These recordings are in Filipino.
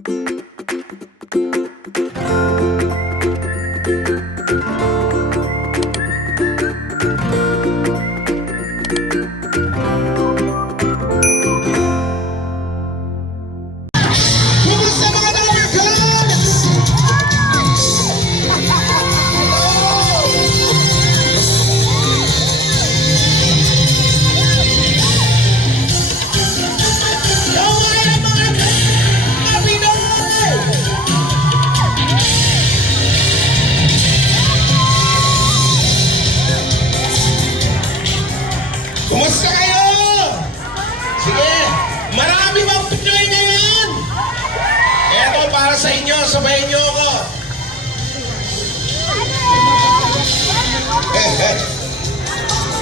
Kumusta mga Dabarkans? Kawala mga Pinoy! Kumusta kayo? Sige, marami bang Pinoy ngayon? Eto para sa inyo, sabayin niyo ako.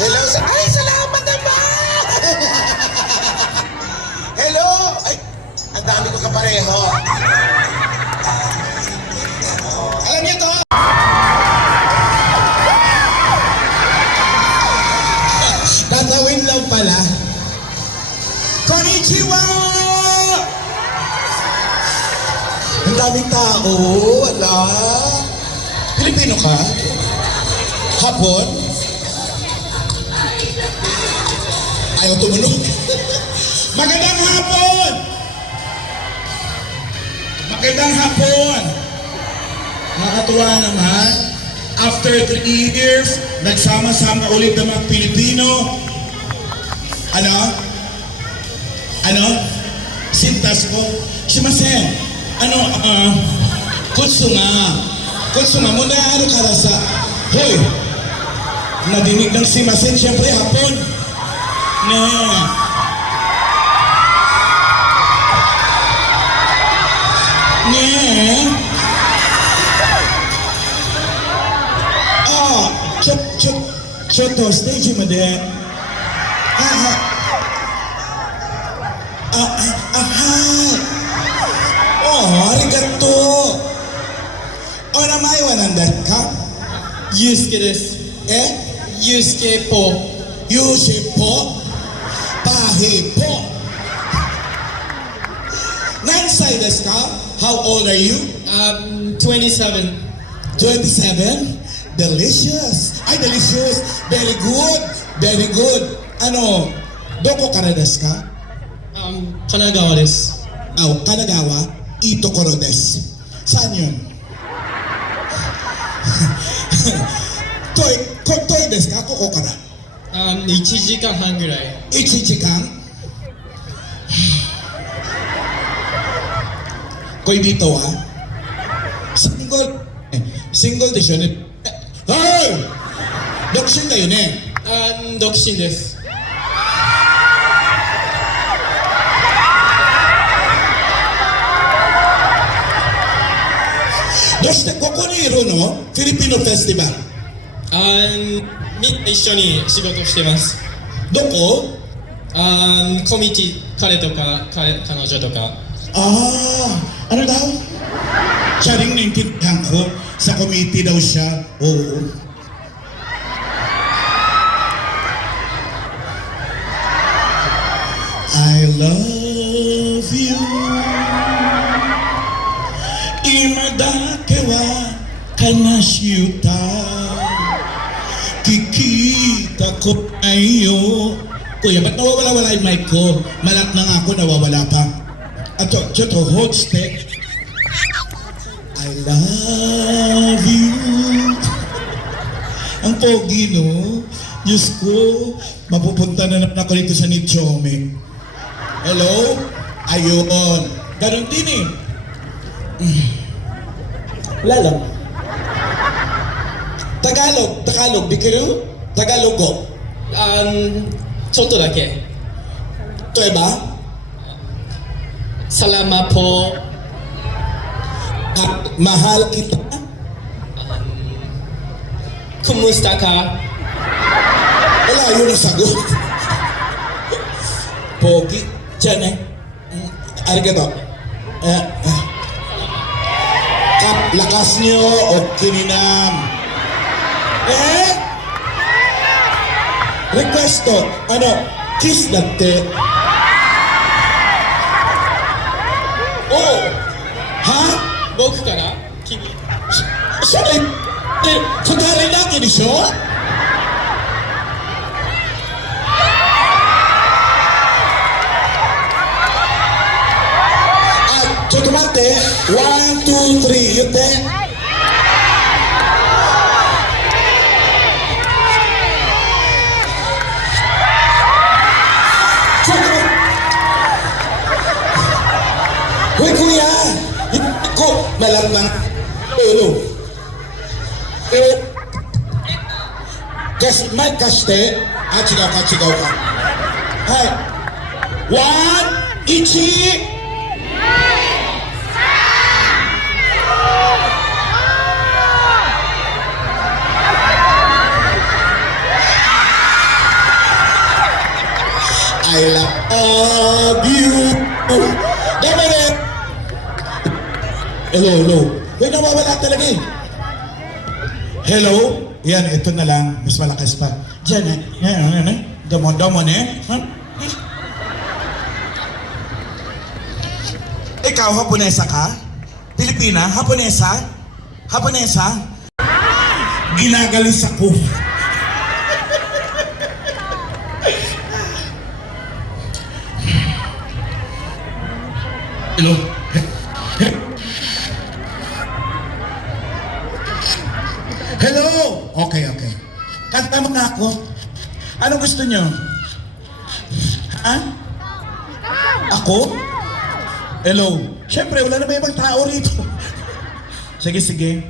Hello, ay salamat naman! Hello! Ay, ang dami ko kapareho. Alam niyo to? Tatawin lang pala. Konnichiwa! Ang daming tao, wala. Pilipino ka? Hapon? Ayaw tumunong. Magandang hapon! Magandang hapon! Nakakatuwa naman. After 3 years, nagsama-sama ulit ng mga Pilipino. Ano? Sintas ko. Shimasen. Kutsu nga muna karasa. Hoy! Nadinig ng simasen, siyempre hapon. Choto, stage mo de. Arigato. Oramai wa nan desu ka? Yusuke desu. Yusuke po. Yusuke po? Tahi po. Nansai desu ka? How old are you? 27. 27? Delicious. Ay, delicious. Very good. Very good. Doko kara desu ka? Kanagawa desu. Kanagawa? Itokoro desu. Saan yun? Toy desu ka? Koko kara? 1時間半ぐらい。 1時間? Koibito ha? Single de siya ni... Hey! Dokshin da yun eh. 独身です。どうしてここにいるの？フィリピンのフェスティバル。みんな一緒に仕事してます。どこ？コミュニティ、彼とか、彼女とか。Ano daw? Siya rin naintindihan ko. Sa committee daw siya. Oo. I love you. Imada ke wa kanashita. Kikita ko ayo. Kuya, ba't nawawala-wala yung mic ko? Malak na nga ako, nawawala pa. Choto, hold stick. I love you. Ang pogi, no? Diyos ko, mapupunta na naman ako dito sa Nichome. Hello? Ayun. Ganon din eh. Lalo. Tagalog, bikiru? Tagalog ko. ちょっとだけ。 Ito ba? Salamat po. At mahal kita. Kumusta ka? Wala yun ang sagot. Pogi. Diyan eh. Arigato. Kap, lakas nyo o kininam. Request to. Kiss だって。僕から君それって二人だけでしょ？あ、ちょっと待って。ワン、ツー、スリー言って。ちょっと待って。Hoy kuya, hindi ko malamang ulo. Pero, mic kaste, chigaw ka. Hai. One, ichi. I love you. Damere. Hello. Uy, nawawala talaga eh. Hello? Yan, ito na lang. Mas malakas pa. Diyan eh. Yan. Damon eh. Huh? Ikaw, Haponesa ka? Pilipina? Haponesa? Ginagalis ako. Hello? Hello! Okay. Kanta mo nga ako. Anong gusto nyo? Ha? Ako? Hello? Siyempre, wala na ba ibang tao rito? Sige.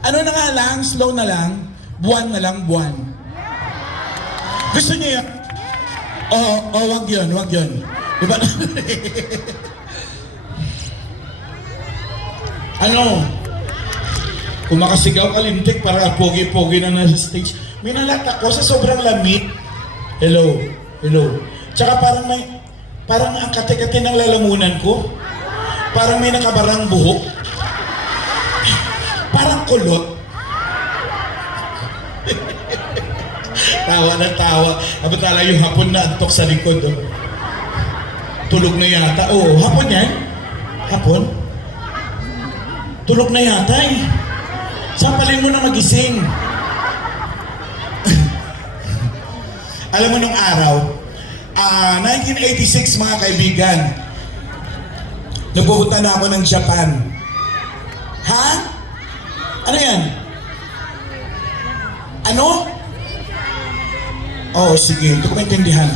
Ano na nga lang, slow na lang, buwan na lang, buwan. Gusto niyo yun? Wag yun. Diba? Ano? Kung makasigaw ka lintik para pogi-pogi na nasa stage. May nalat ako sa sobrang lamig. Hello. Tsaka parang ang kate-kate ng lalamunan ko. Parang may nakabarang buhok. Parang kulot. Tawa. Abantala yung hapon na antok sa likod. Oh. Tulog na yata. Hapon yan? Hapon? Tulog na yata eh. Sampalin mo na magising. Alam mo nung araw, 1986 mga kaibigan, napupunta na ako ng Japan. Ha? Ano yan? Ano? Sige. Hindi ko maintindihan.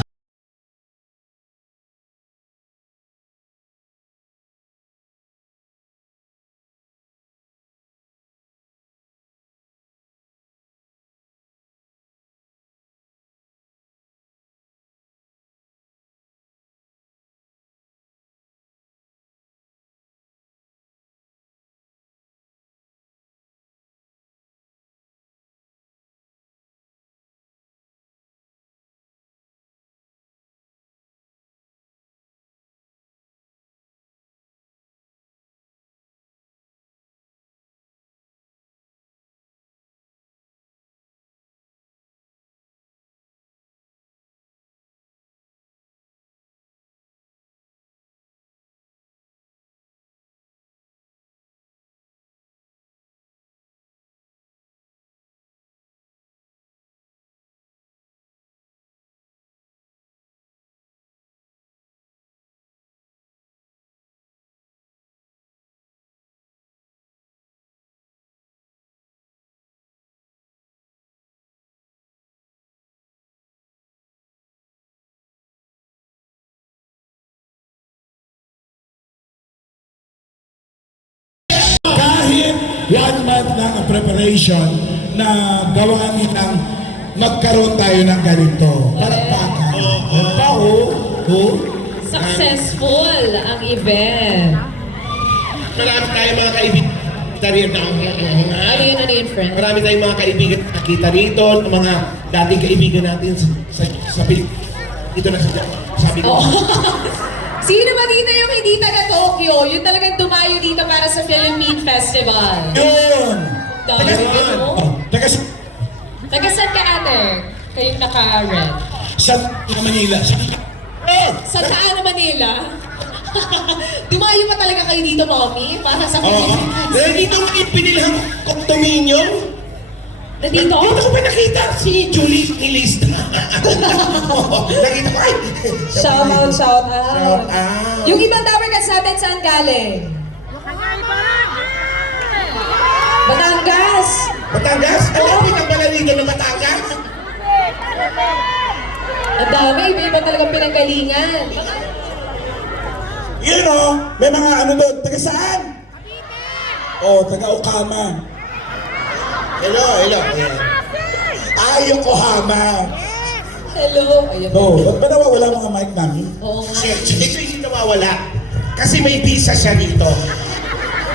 Kahit 1 month lang ang preparation na gawain ng magkaroon tayo ng ganito. Palakpakan. Successful ang event. Marami tayong mga kaibigan rito. Ano yun, friend? Marami tayong mga kaibigan nakita rito, mga dating kaibigan natin sa dito na sabi ko. Oo. Sino ba dito yung hindi taga Tokyo? Yung talagang dumayo dito para sa Philippine Festival? Yun! Dami yun, no? Taga saan ka, ate? Kayong naka-red. Sa Manila. Sa Taano, Manila? Dumayo pa talaga kayo dito, mommy, para sa Oo. Pilipinas. Nandito mo yung pinilhang condominium. Nandito? Dito ko ba nakita si Julie Nilista? Nakita ko, ay! Shout out, shout Shout out. out. Yung ibang Towercats natin, saan galing? Batangas! Batangas? Alam mo na pala dito ng Batangas? Ang dami, iba-iba talagang pinanggalingan. You know, may mga ano doon, taga saan? Oh, taga Okama. Hello. Yokohama. Hello. Ayan. Oh, ba't ba nawawala mga mic namin? Oo nga. Ito hindi nawawala. Kasi may visa siya dito.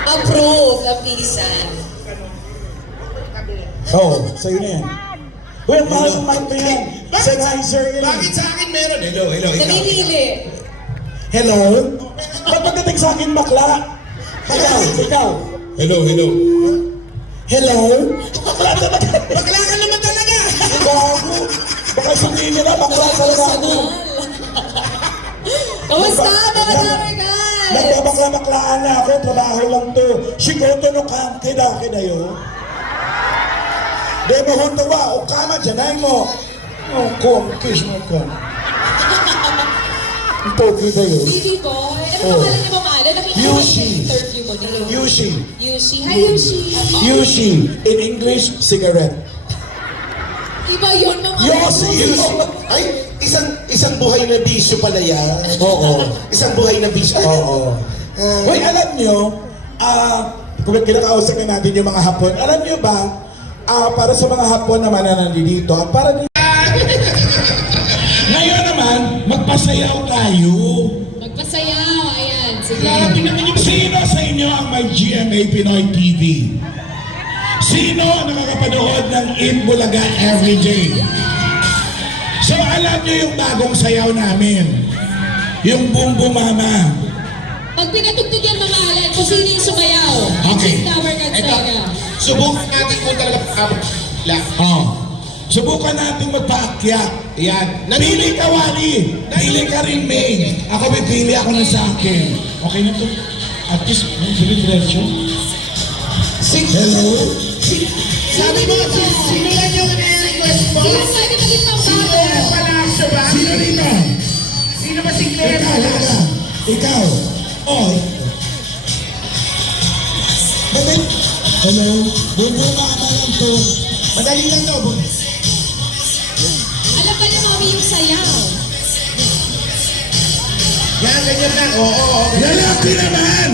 Approve ang visa. Oh, sa'yo na yan. Well, mahal ng mic na yan. Sennheiser yun. Bakit sa akin meron? Hello. Namimili. Hello? Ba't pagdating sa akin bakla? Ikaw. Hello. Hello? Bakla talaga. Bakla ka naman talaga! Bago. Baka sabihin nila, bakla talaga ako. Kamusta mga Towercats? Nagbabakla-baklaan na ako, trabaho lang to. Shigoto no kan, kida-kidayo. Demo honto wa, okama janay mo. Oh, kung kiss mo ka. Ang pogi kayo. Baby boy. Ano Oh. pangalan niyo ba, Mahal? Nakita ko Yushi. sa interview mo dito. Yushi. Yushi. Hi, Yushi. Yushi. In English, cigarette. Iba yun naman. Yushi. Ay, isang buhay na bisyo pala yan. Oo. Isang buhay na bisyo. Oo. Wait, alam nyo, kung kinakausap natin yung mga Hapon, alam nyo ba, para sa mga Hapon naman na nandito, at para ngayon naman, magpasayaw tayo. Magpasayaw. Ayan. Sige. Sino sa inyo ang may GMA Pinoy TV? Sino ang nakakapanood ng In Bulaga everyday? So alam nyo yung bagong sayaw namin. Yung Boom Boom Mama. Pag pinatugtog yan, mamahalan, kung sino yung sumayaw. Okay. Towercats tayo. Subukan natin kung talaga Oh. Subukan natin magpaakyat. Yan. Pili ka, Wally. Pili ka rin, May. Ako pipili ako ng sa akin. Okay na to? At least, diretso. Hello? Sabi mo, sino yan yung request mo? Sino sabi na rin ng Sino bago? Palacio ba? Sino rito? Sino ba si Claire Ikaw, Palacio? ikaw. Oh. Bakit? Hello? Bumbuka ka lang to. Madali lang to. Alam ba ni Mami yung sayaw? Yan, ganyan lang. Oo. Lalaki naman!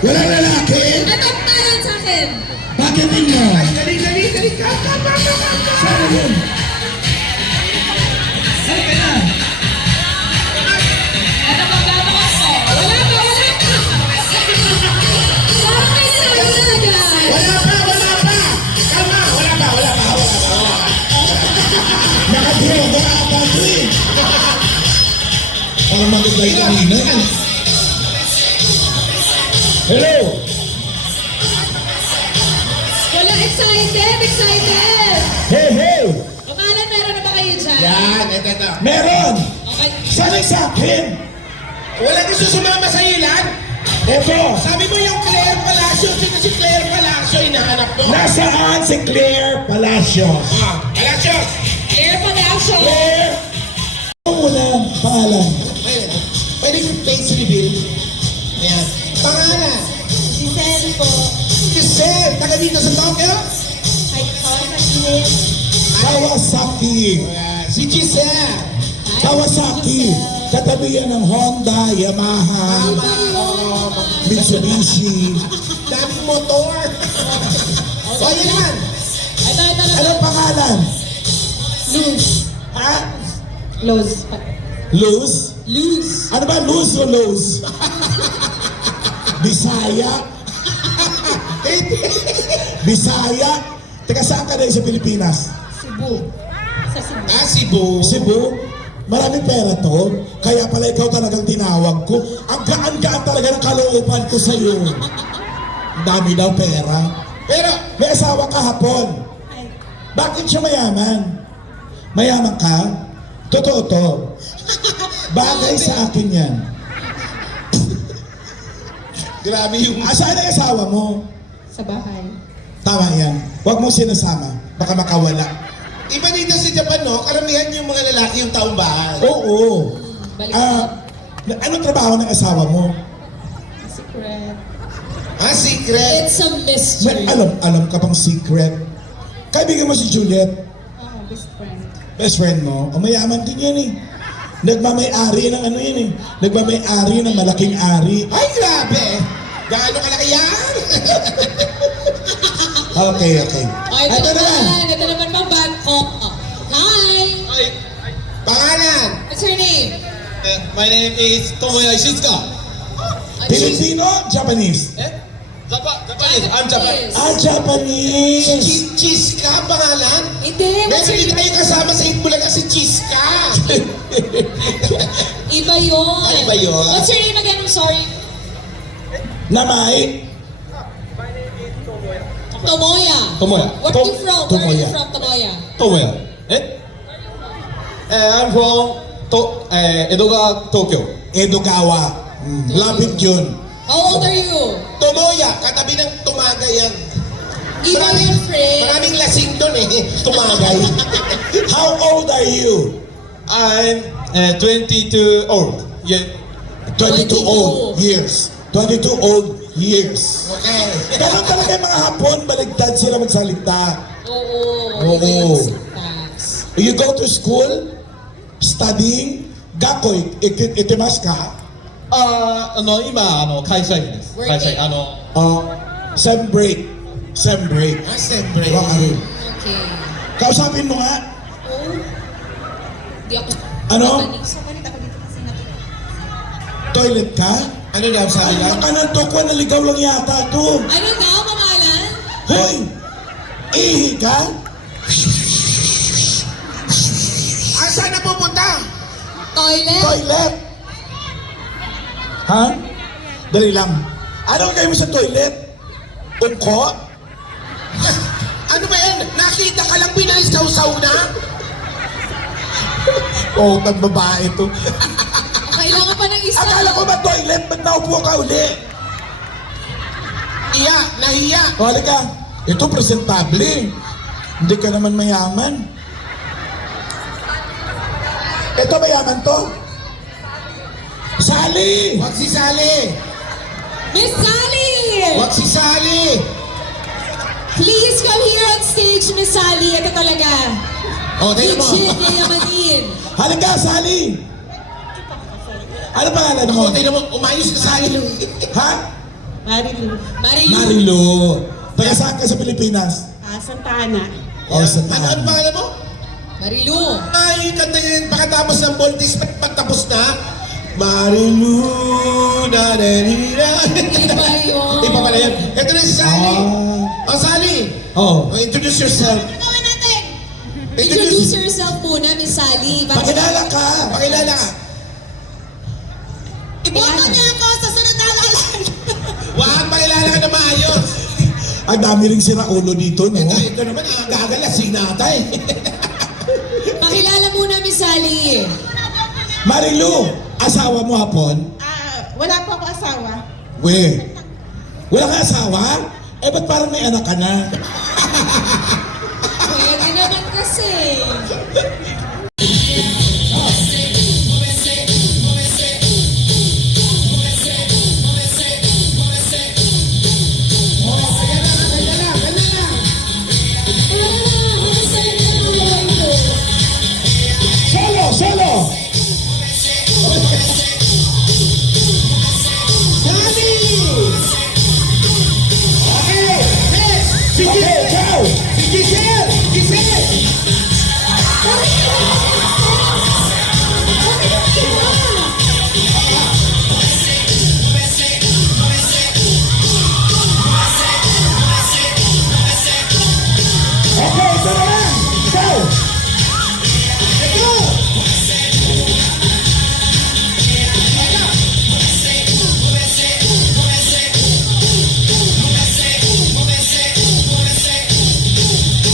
Walang lalaki? Adopt na yan sa akin. Bakit ninyo? Dali. Saan yun? Ano ba gato ko? Wala pa. Parang may sayaw na agad. Wala pa. Tama, wala pa. Nakadroga ako ito eh. Parang magagay kanina. Hello? Wala, excited. Hey! Mamahalan, meron na ba kayo dyan? Yan, ito. Meron! Okay. Saan ang sa akin? Wala gusto sumama sa ilan? Ito! Sabi mo yung Claire Palacio. Sino si Claire Palacio? Hinahanap mo? Nasaan si Claire Palacios? Palacio! Air Palacio. Claire! Ano muna pangalan? Pwede yung face reveal. Ayan. Pangalan? Giselle po. Giselle. Taga dito sa Tokyo? Ay, Kawasaki. Kawasaki. Si Giselle. Kawasaki. Katabi yan ng Honda, Yamaha, Mitsubishi. Daming motor. O yan. Ito. Anong pangalan? Luz. Ha? Luz. Luz? Luz. Ano ba? Luz o Luz? Bisaya? Bisaya? Teka, saan ka rin sa Pilipinas? Cebu. Sa Cebu. Cebu. Cebu? Maraming pera to. Kaya pala ikaw talagang tinawag ko. Ang gaan-gaan talaga ng kalooban ko sa'yo. Ang dami daw pera. Pero, May asawa ka hapon. Bakit siya mayaman? Mayaman ka? Totoo to. Bagay sa akin yan. Grabe yung... Saan ang asawa mo? Sa bahay. Tama yan. Huwag mo sinasama. Baka makawala. Iba dito sa Japan, no? Karamihan yung mga lalaki yung taong bahay. Oo. Anong trabaho ng asawa mo? Secret. Secret. It's a May mystery. alam ka bang secret? Kaibigan mo si Juliet? Best friend. Best friend mo? Mayaman din yan eh. Nagmamay-ari ng ano yan eh. Nagmamay-ari ng malaking ari. Ay, grabe! Gaano kalaki yan? Okay. Ito na lang. Ito naman pang bad cop. Hi! Hi. Pangalan? What's your name? My name is Tomoya Ishizuka. Filipino? Japanese? Japanese. I'm Japanese. Japanese! Chiska, pangalan? Hindi, what's Meron your din tayo kasama sa Hitbulaga si Chiska. Iba yun. Iba yun? What's your name again? I'm sorry. Namay? Tomoya. Tomoya. Where are you from? Where are you Tomoya. from, Tomoya? Tomoya. I'm from Edogawa, Tokyo. Edogawa. Lapit yun. How old are you? Tomoya, katabi ng Tumagay yan. Iba yun, friend. Maraming lasing doon Tumagay. How old are you? I'm 22 old. Yeah. 22 old years. 22 old years. Okay. Ganun talaga yung mga Hapon, baligtad sila magsalita. Oo. Oo. Iba yung syntax. You go to school, studying, gakoy, itimas ka. 今、会社員です。 Working. 会社員。Sem break. Sem break. Siyempre. Wakari. Okay. Kausapin mo nga. Oh. Di ako. Ano? Japanese. Sabalit ako dito kasi Toilet ka? Ano daw sabi Ano lang? ka ng tukwa, naligaw lang yata to. Ano daw, mamalan? Hoy! Ihi ka? Saan na pupunta? Toilet? Toilet! Ha? Dali lang. Anong kayo mo sa toilet? Uko? Ano ba yan? Nakita ka lang pinalisaw-saw na? Oh, babae to. Kailangan pa ng isa. Akala ko ba toilet? Ba't naupo ka uli? Nahiya. O, halika. Ito, presentable. Hindi ka naman mayaman. Ito, mayaman to? Sally! Wag si Sally. Miss Sally! Wag si Sally. Please come here on stage, Miss Sally. Ito talaga. Tingnan mo. Legit, yayamanin. Halika, Sally! Ano pangalan mo? Tingnan mo, umayos na Sally. Ha? Marilu. Marilu. Taga saan ka sa Pilipinas? Santa Ana. O, sa Ano pangalan mo? Marilu. Ay, kanta yun. Pagkatapos ng Voltis, pagtapos na. Marilu, da-da-di-da. Iba yun. Iba pala yan. Ito na si Sally. Sally. Oh. Introduce yourself. Gawin natin. Introduce yourself muna, Miss Sally. Pakilala ka. Pakilala ka. Iboto niya ako sa sunod na lalan. Wag, pakilala ka na maayos. Ang dami ring siraulo dito, no? Ito naman, gagalasing natay. Pakilala muna, Miss Sally. Marilu, asawa mo hapon? Wala po ako asawa. We. Wala ka asawa? Eh, ba't parang may anak ka na? Pwede naman kasi. Solo! Solo! Okay, go! Okay, ito na lang! Go!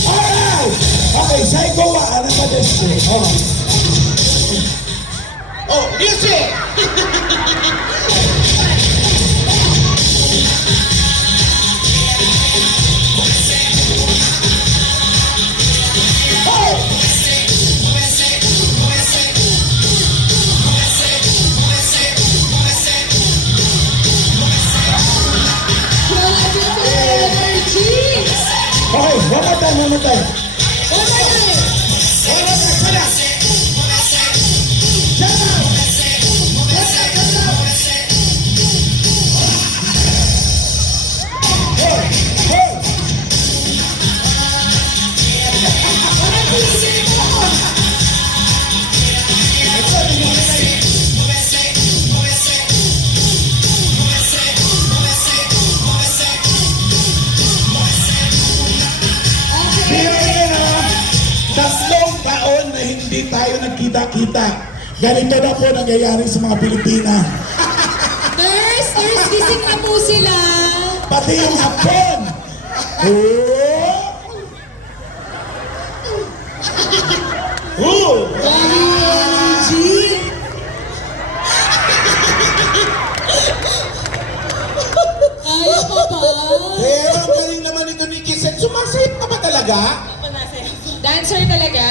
Alright! Okay, psycho wa, ano ba this? Oh, music! one more time. One more time. One more time, shut up. Shut up. Tatlong taon na hindi tayo nagkita-kita. Ganito na po nangyayari sa mga Pilipina. Nurse, gising na po sila. Pati yung hapon. OMG! Ayaw pa ba? Pero ang galing naman ito ni Kiset. Sumasayit ka ba talaga? Dancer talaga.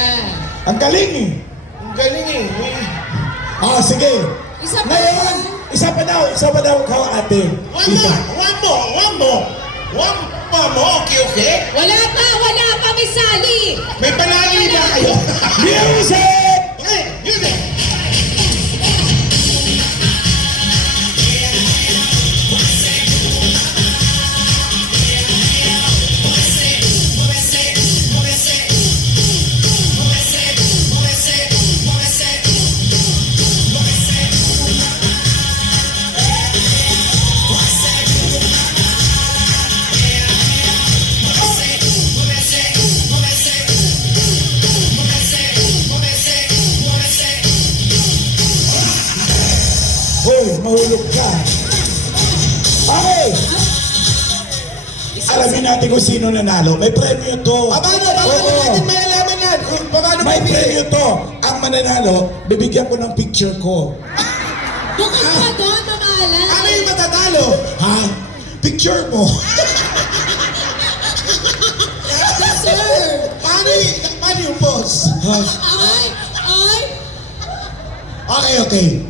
Ang galing eh. Ang galing eh. Sige. Isa pa Ngayon, ba? isa pa daw ikaw ate. Isa. One more. Okay. Wala kami sali. May panalo ba kayo? Music! Okay, music. Hoy, mahulog ka. Okay. Alamin natin kung sino nanalo. May premyo to. Paano Oo. natin malalaman yan? Kung paano May premyo to. Ang mananalo, bibigyan ko ng picture ko. Bukod pa doon, mamahalan. Ano yung matatalo? Ha? Picture mo. Sir! Paano yung boss? Ha? Ay! Okay.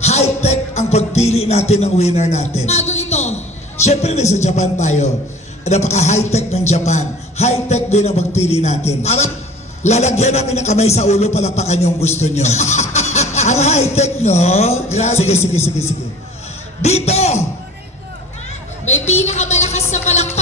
High-tech ang pagpili natin ng winner natin. Bago ito. Siyempre, nasa Japan tayo. Napaka-high-tech ng Japan. High-tech din ang pagpili natin. Tama? Lalagyan namin ng kamay sa ulo, palapakan yung gusto nyo. Ang high-tech, no? Sige. Dito! May pinakamalakas na palakpak.